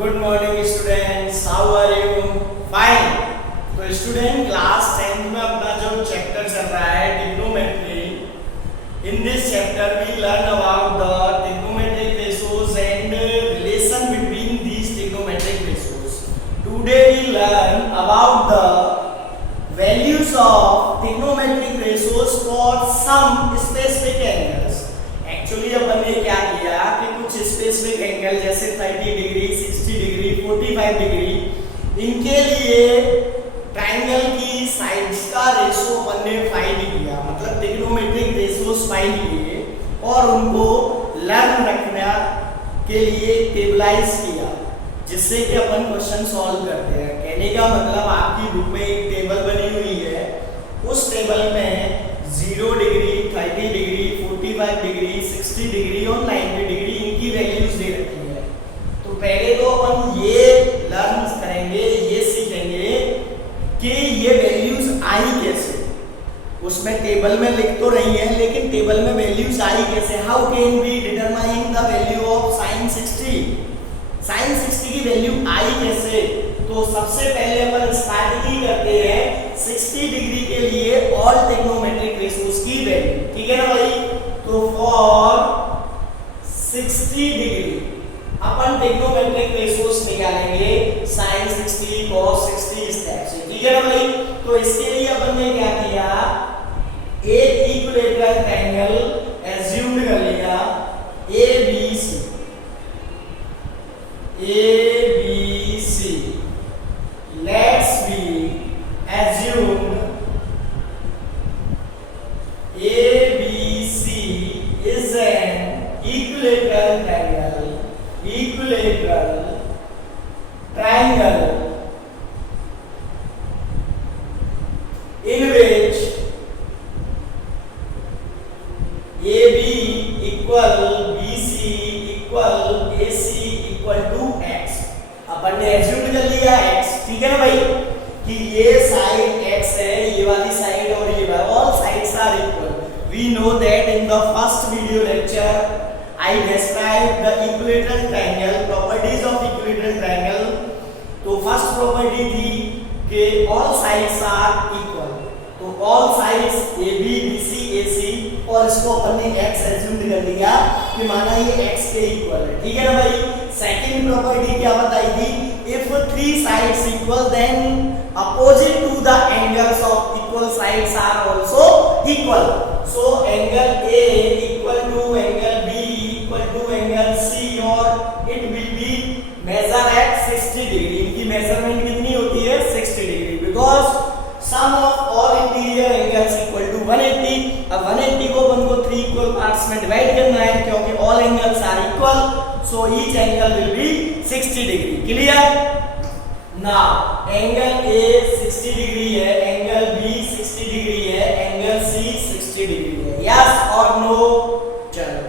Good morning students, how are you? Fine. तो student class 10th में अपना जो चैप्टर चल रहा है trigonometry, in this chapter we learn about the trigonometric ratios and relation between these trigonometric ratios. Today we learn about the values of trigonometric ratios for some specific angles. Actually अपन ने क्या किया कि कुछ specific angle जैसे 30 degree, 60 degree, 45 degree, इनके लिए triangle की साइड्स का रेशो अपन ने फाइंड किया, मतलब ट्रिग्नोमेट्रिक रेशियोज फाइंड किए और उनको लर्न रखने के लिए टेबलाइज किया, जिससे कि अपन क्वेश्चन सॉल्व करते हैं। कहने का मतलब आपकी बुक में एक टेबल बनी हुई है, उस टेबल में 0 डिग्री, 30 डिग्री, 45 डिग्री, 60 डिग्री और 90 डिग्री इनकी वैल्यूज दे रखी है। तो पहले तो अपन ये लर्न करेंगे, ये सीखेंगे कि ये वैल्यूज आई कैसे। उसमें टेबल में लिख तो रही है, लेकिन टेबल में वैल्यूज आई कैसे? How can we determine the value of sin 60? sin 60 की वैल्यू आई कैसे? तो सबसे पहले अपन स्टार्ट ही करते हैं 60 डिग्री के लिए ऑल ट्रिग्नोमेट्रिक रेशियोज की वैल्यू, ठीक है ना भाई? तो for 60 degree upon trigonometric ratios निकालेंगे sin 60 cos 60 इस टाइप से, ठीक है ना भाई? तो इसके लिए अपन ने क्या किया, एक इक्विलैटरल ट्रायंगल एज्यूम कर लिया ABC, let's be assume ABC is an equilateral triangle in which AB equal BC equal AC equal to X। अपन ने एज्यूम कर लिया x, ठीक है ना भाई, कि ये साइड x है, ये वाली साइड और ये वाली, all sides are equal. We know that in the first video lecture I describe the equilateral triangle, properties of equilateral triangle. तो फर्स्ट प्रॉपर्टी थी कि ऑल साइड्स आर इक्वल, तो all sides AB BC AC, और इसको अपन ने x assume कर लिया कि माना ये x के इक्वल है, ठीक है ना भाई? सेकंड प्रॉपर्टी क्या बताई थी? If three sides equal, then opposite to the angles of equal sides are also equal. So angle A equal to angle B equal to angle C, और it will be measured at 60 degree। इनकी measurement कितनी होती है? 60 degree, because sum of all interior angles equal to 180। अब 180 को अपन को 3 equal parts में divide करना है, क्योंकि all angles are equal, so each angle will be 60 degree। Clear? Now angle A 60 degree है, angle B 60 डिग्री है, angle C 60 डिग्री है, yes or no? चलो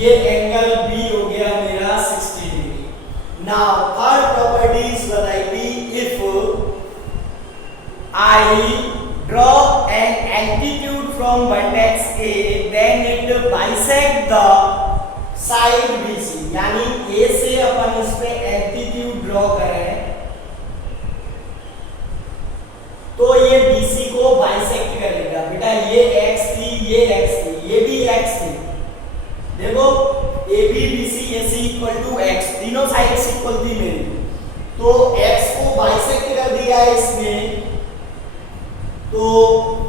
ये angle B हो गया मेरा 60 डिग्री। Now third properties बताई थी, if I draw an altitude from vertex A, then it bisect the side BC, यानी A से अपन इस पे एल्टीट्यूड ड्रॉ करें तो ये BC को बाइसेक्ट करेगा। बेटा ये x थी, ये x थी, ये भी x थी। देखो AB BC AC equal to x, तीनों साइड्स इक्वल थी मेरी, तो x को बाइसेक्ट कर दिया है इसने। तो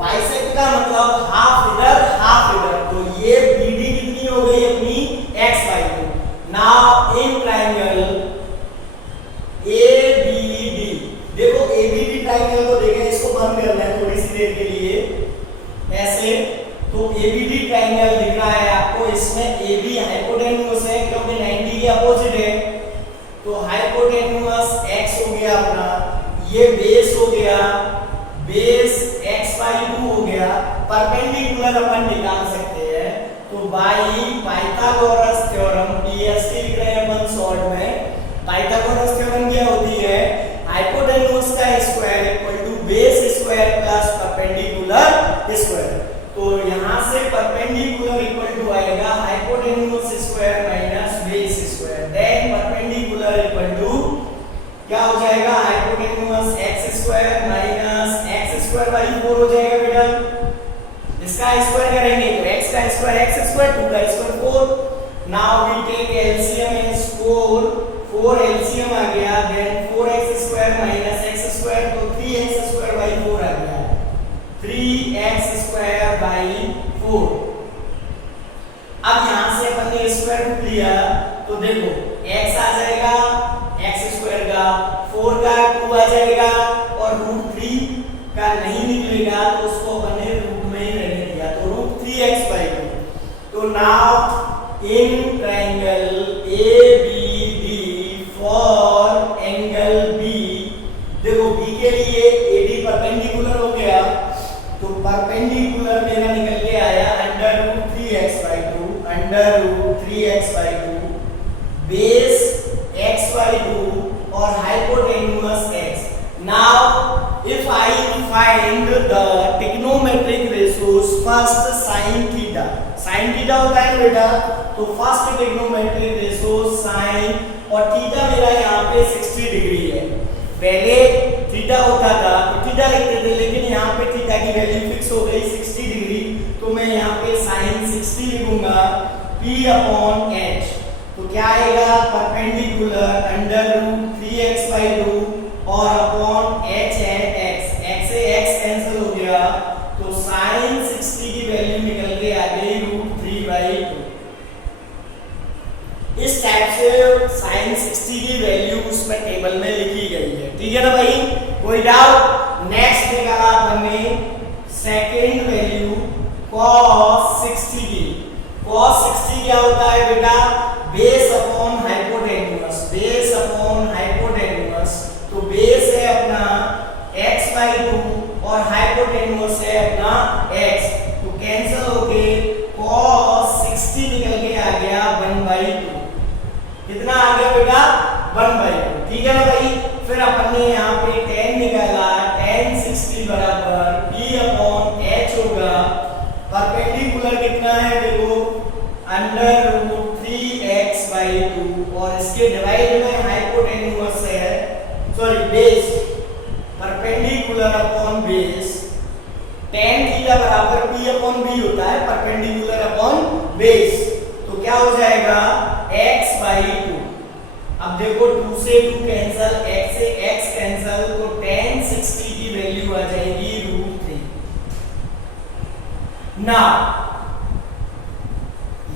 बाइसेक्ट का मतलब हाफ इधर हाफ इधर, तो ये BD कितनी हो गई अपनी x/2। Now in triangle ABD, देखो ABD ट्रायंगल को देखें, इसको बंद करना है थोड़ी सी देर के लिए ऐसे। तो ABD ट्रायंगल दिख रहा है आपको, इसमें AB हाइपोटेन्यूज है क्योंकि 90 के अपोजिट है, तो हाइपोटेन्यूज x हो गया अपना, ये बेस हो गया, बेस x/2 हो गया। परपेंडिकुलर अपन निकाल सकते हैं, तो बाई पाइथागोरस थ्योरम, PST लिख रहे हैं अपन शॉर्ट में। पाइथागोरस थ्योरम क्या होती है? हाइपोटेन्यूज का square equal to base square plus perpendicular square. तो यहां से परपेंडिकुलर इक्वल टू आएगा hypotenuse square minus base square, then perpendicular equal to क्या हो जाएगा, hypotenuse x square minus x square by 4 हो जाएगा बेटा। इसका स्क्वायर करेंगे तो x का स्क्वायर x स्क्वायर, 2 का square 4। Now we take LCM is 4 LCM आ गया, then 4x square minus x square, तो 3x स्क्वायर बाई 4 आ गया, 3x स्क्वायर बाई 4। अब यहां से अपन ने स्क्वायर रूट लिया तो देखो x आ जाएगा x स्क्वायर का, 4 का 2 आ जाएगा और रूट 3 का नहीं निकलेगा तो उसको अपन ने रूट में ही रहने दिया, तो रूट 3x बाई 2। तो now in triangle ABD for angle B, देखो B के लिए AD परपेंडिकुलर हो गया, तो परपेंडिकुलर मेरा निकल के आया under root 3x by 2, under root 3x by 2 base x by 2 और hypotenuse x। Now if I find the trigonometric ratios, first sin theta, sin theta होता है बेटा, तो फर्स्ट ट्रिग्नोमेट्रिक रेशियो sin, और थीटा मेरा यहाँ पे 60 डिग्री है। पहले थीटा होता था तो थीटा लिखते थे, लेकिन यहाँ पे थीटा की वैल्यू फिक्स हो गई 60 डिग्री, तो मैं यहाँ पे sin 60 लिखूंगा p अपॉन h। तो क्या आएगा, perpendicular under root 3x by 2 और अपॉन h है x, x से x कैंसिल हो गया, तो sin 60 की वैल्यू निकल के आ गई रूट 3 बाई 2। इस टाइप से sin 60 की वैल्यू उसमें टेबल में लिखी गई है, ठीक है ना भाई, कोई डाउट। नेक्स्ट निकाला अपन ने सेकंड वैल्यू cos 60 की। cos 60 क्या होता है बेटा, base upon hypotenuse, base upon hypotenuse, तो बेस है अपना x बाई 2 और हाइपोटेन्यूज है अपना x, तो कैंसिल होके cos 60 निकल के आ गया 1 बाई 2। कितना आ गया बेटा, 1 बाई 2, ठीक है ना भाई। फिर अपन ने यहाँ पे tan निकाला, tan 60 बराबर p अपॉन h होगा, परपेंडिकुलर कितना है देखो अंडर रूट 3x बाई 2 और इसके डिवाइड में हाइपोटेन्यूज है, sorry base, perpendicular upon base, tan theta बराबर p अपॉन b होता है, परपेंडिकुलर अपॉन बेस, तो क्या हो जाएगा x बाई 2। अब देखो 2 से 2 कैंसिल, x से x कैंसिल, तो tan 60 की वैल्यू आ जाएगी रूट 3। ना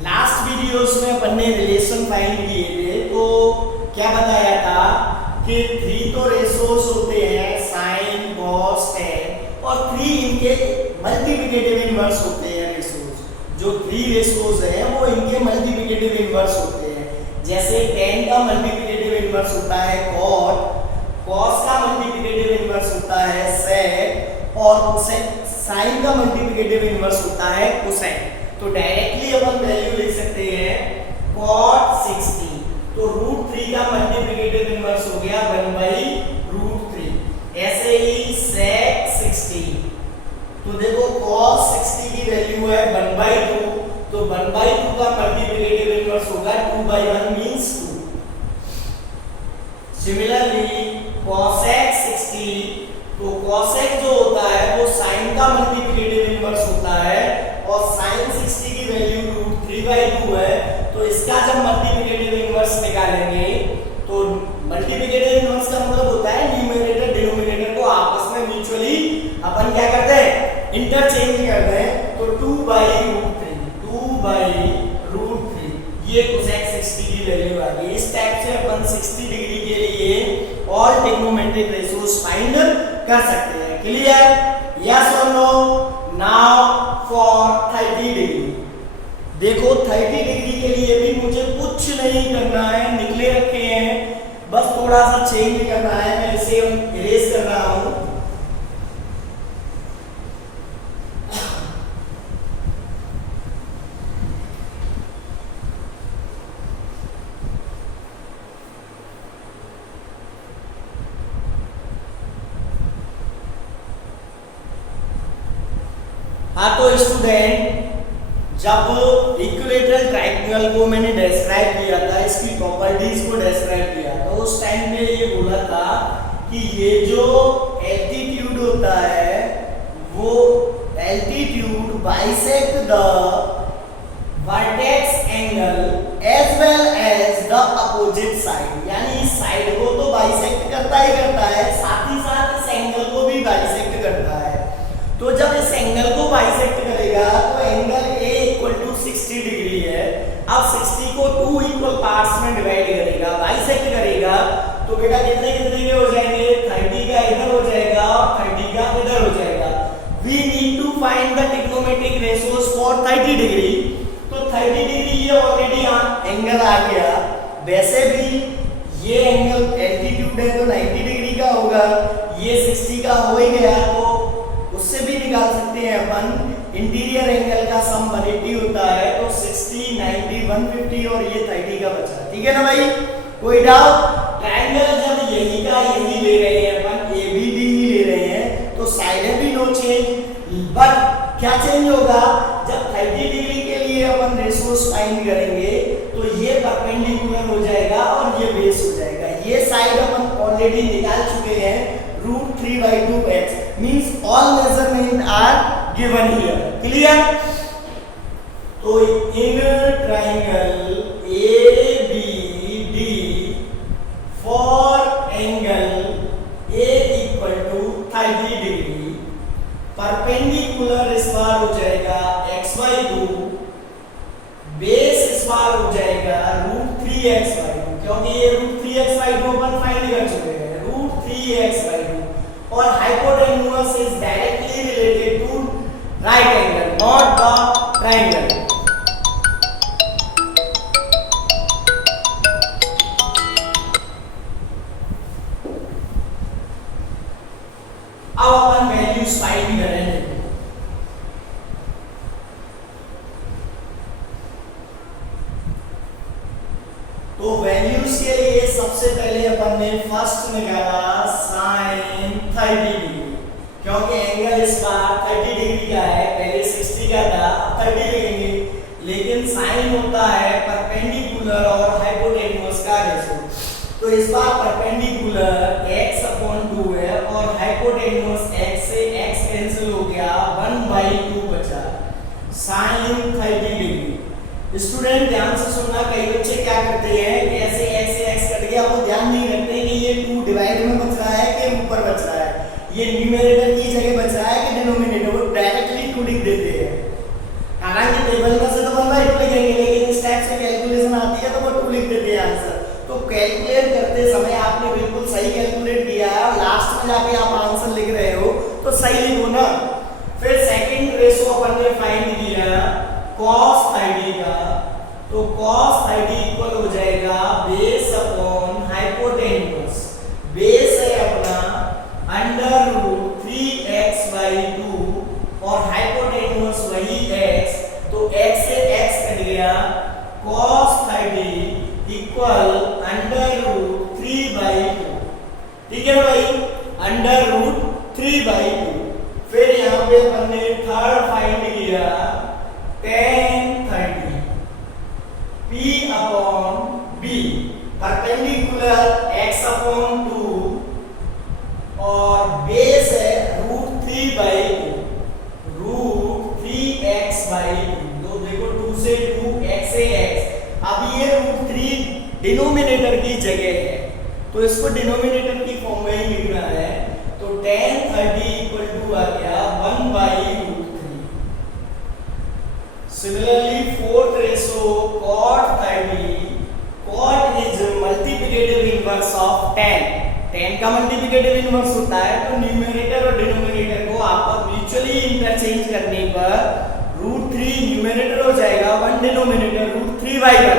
लास्ट वीडियोस में अपन ने रिलेशन फाइंड किए थे, तो क्या बताया था कि 3 तो रेशोस होते हैं sin cos tan और 3 इनके मल्टीप्लिकेटिव इनवर्स होते हैं रेशोस, जो 3 रेशोस हैं वो इनके मल्टीप्लिकेटिव इनवर्स होते हैं। जैसे tan का मल्टीप्लिकेटिव इनवर्स होता है cot, cos का मल्टीप्लिकेटिव इनवर्स होता है sec और sin का मल्टीप्लिकेटिव इनवर्स होता है cosec। तो डायरेक्टली अपन वैल्यू लिख सकते हैं cot 60, तो रूट 3 का मल्टीप्लिकेटिव इनवर्स हो गया 1 बाई रूट 3। ऐसे ही sec 60, तो देखो cos 60 की वैल्यू है 1 बाई 2, तो 1 बाई 2 का मल्टीप्लिकेटिव इनवर्स होगा 2 बाई 1 मींस 2। सिमिलरली cosec 60, तो cosec जो होता है वो sin का मल्टीप्लिकेटिव इनवर्स होता है और sin 60 की वैल्यू रूट 3 बाई 2 है, तो इसका जब मल्टीप्लिकेटिव इनवर्स निकालेंगे तो मल्टीप्लिकेटिव इनवर्स का मतलब होता है न्यूमरेटर डिनोमिनेटर को आपस में म्यूचुअली अपन क्या करते हैं, इंटरचेंज करते हैं, तो 2 बाई रूट 3, 2 बाई रूट 3, ये cosec 60 की वैल्यू आ गई। इस टाइप से अपन 60 डिग्री के लिए ऑल ट्रिग्नोमेट्रिक रेशियोज फाइंड कर सकते हैं। क्लियर, यस और नो। नाउ फॉर 30 डिग्री, देखो 30 डिग्री के लिए भी मुझे कुछ नहीं करना है, निकले रखे हैं, बस थोड़ा सा चेंज करना है, मैं इसे इरेज कर रहा हूं। हाँ तो स्टूडेंट जब इक्विलेटरल ट्रायंगल को मैंने डिस्क्राइब किया था, इसकी प्रॉपर्टीज को डिस्क्राइब किया, तो उस टाइम पे ये बोला था कि ये जो एल्टीट्यूड होता है वो altitude bisect the vertex angle as well as the opposite side, यानी इस साइड को तो बाइसेक्ट करता ही करता है, साथ ही साथ इस एंगल को भी बाइसेक्ट करता है। तो जब इस एंगल को बाइसेक्ट करेगा तो angle A equal to 60 degree है। अब 60 को 2 इक्वल पार्ट्स में डिवाइड करेगा, बाइसेक्ट करेगा, तो बेटा कितने कितने के हो जाएंगे, 30 का इधर हो जाएगा और 30 का इधर हो जाएगा। We need to find the trigonometric ratios for 30 degree. तो 30 डिग्री ये ऑलरेडी एंगल आ गया, वैसे भी ये एंगल एल्टीट्यूड है तो 90 डिग्री का होगा, ये 60 का हो ही गया, तो उससे भी निकाल सकते हैं अपन। इंटीरियर एंगल का सम 180 होता है, तो 60 90 150 और ये 30 का बचा, ठीक है ना भाई, कोई डाउट? ट्रायंगल जब यही का यही ले रहे हैं अपन, ABD ही ले रहे हैं, तो साइड भी नो चेंज, बट क्या चेंज होगा, जब 30 डिग्री के लिए अपन रेशियोज फाइंड करेंगे तो ये परपेंडिकुलर हो जाएगा और ये बेस हो जाएगा। ये साइड अपन ऑलरेडी निकाल चुके हैं, √3/2x means all measurement are given here, clear? तो in triangle ABD for angle A equal to 30 degree, perpendicular इस बार हो जाएगा x/2, बेस इस बार हो जाएगा √3x/2, क्योंकि ये √3x/2 अपन फाइंड कर चुके हैं, √3x/2, और hypotenuse is directly related to right angle, not the triangle. अब अपन वैल्यूज फाइंड करेंगे। तो वैल्यूज के लिए सबसे पहले अपन ने फर्स्ट निकाला sin 30 डिग्री, क्योंकि एंगल इस बार 30 डिग्री का है, पहले 60 का था, 30 लिखेंगे, लेकिन साइन होता है परपेंडिकुलर और हाइपोटेन्यूज का रेशियो, तो इस बार परपेंडिकुलर x/2 है और हाइपोटेन्यूज x से x कैंसिल हो गया, 1/2 बचा, sin 30 डिग्री। स्टूडेंट ध्यान से सुनना, कई बच्चे क्या करते हैं कि ऐसे x से x कट गया, वो ध्यान नहीं रखते कि ये 2 डिवाइड में बच रहा है कि ऊपर बच रहा है, ये न्यूमरेटर की जगह बच रहा है कि डिनोमिनेटर, वो डायरेक्टली 2 लिख देते हैं। हालांकि टेबल में से तो 1/2 लिखेंगे, लेकिन इस टाइप से कैलकुलेशन आती है तो वो 2 लिख देते हैं आंसर। तो कैलकुलेट करते समय आपने बिल्कुल सही कैलकुलेट किया है, और लास्ट में जाके आप आंसर लिख रहे हो तो सही लिखो ना। फिर सेकंड रेशियो अपन ने फाइंड किया cos 30 का, तो cos 30 इक्वल हो जाएगा बेस अपॉन हाइपोटेन्यूज, बेस है अपना √3x/2 और हाइपोटेन्यूज वही x, तो x से x कट गया, cos 30 इक्वल √3/2, ठीक है भाई, √3/2। फिर यहाँ पे अपन ने थर्ड फाइंड किया tan 30 P/B, परपेंडिकुलर x/2 और बेस है √3/2, √3x/2, तो देखो 2 से 2 x से x, अब ये √3 डिनोमिनेटर की जगह है, तो इसको डिनोमिनेटर की फॉर्म में ही लिखना है, तो tan 30 इक्वल टू आ गया 1/√3। Similarly, fourth ratio cot 30, cot is multiplicative inverse of tan, tan का multiplicative inverse होता है, तो न्यूमरेटर और डिनोमिनेटर को आपस म्यूचुअली इंटरचेंज करने पर √3 न्यूमरेटर हो जाएगा, 1 डिनोमिनेटर √3/1,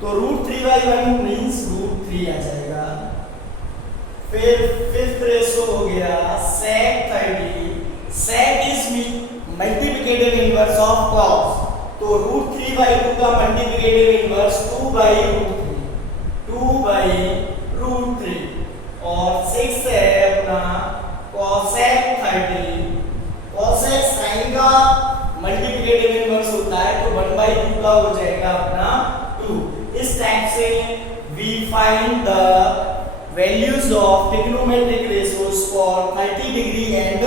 तो √3/1 मींस √3 आ जाएगा। फिर फिफ्थ रेशियो हो गया sec 30, sec is multiplicative inverse of cos, तो √3/2 का मल्टीप्लिकेटिव इनवर्स 2/√3, और सिक्स है अपना cosec 30, cosec sin का मल्टीप्लिकेटिव इनवर्स होता है values of trigonometric ratios for 30 degree and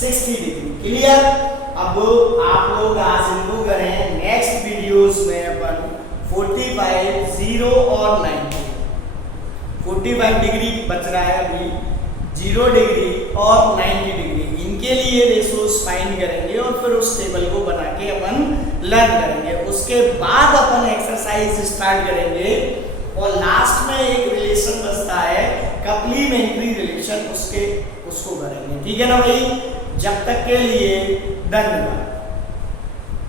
60 degree. Clear? अब आप लोग आज इनको करें, नेक्स्ट वीडियोस में अपन 45, 0 और 90, 45 डिग्री बच रहा है अभी, 0 डिग्री और 90 डिग्री, इनके लिए रेशियोज फाइंड करेंगे और फिर उस टेबल को बना के अपन लर्न करेंगे। उसके बाद अपन एक्सरसाइज स्टार्ट करेंगे और लास्ट में एक रिलेशन बचता है कप्लीमेंट्री रिलेशन, उसको करेंगे। ठीक है ना भाई? जब तक के लिए धन्यवाद।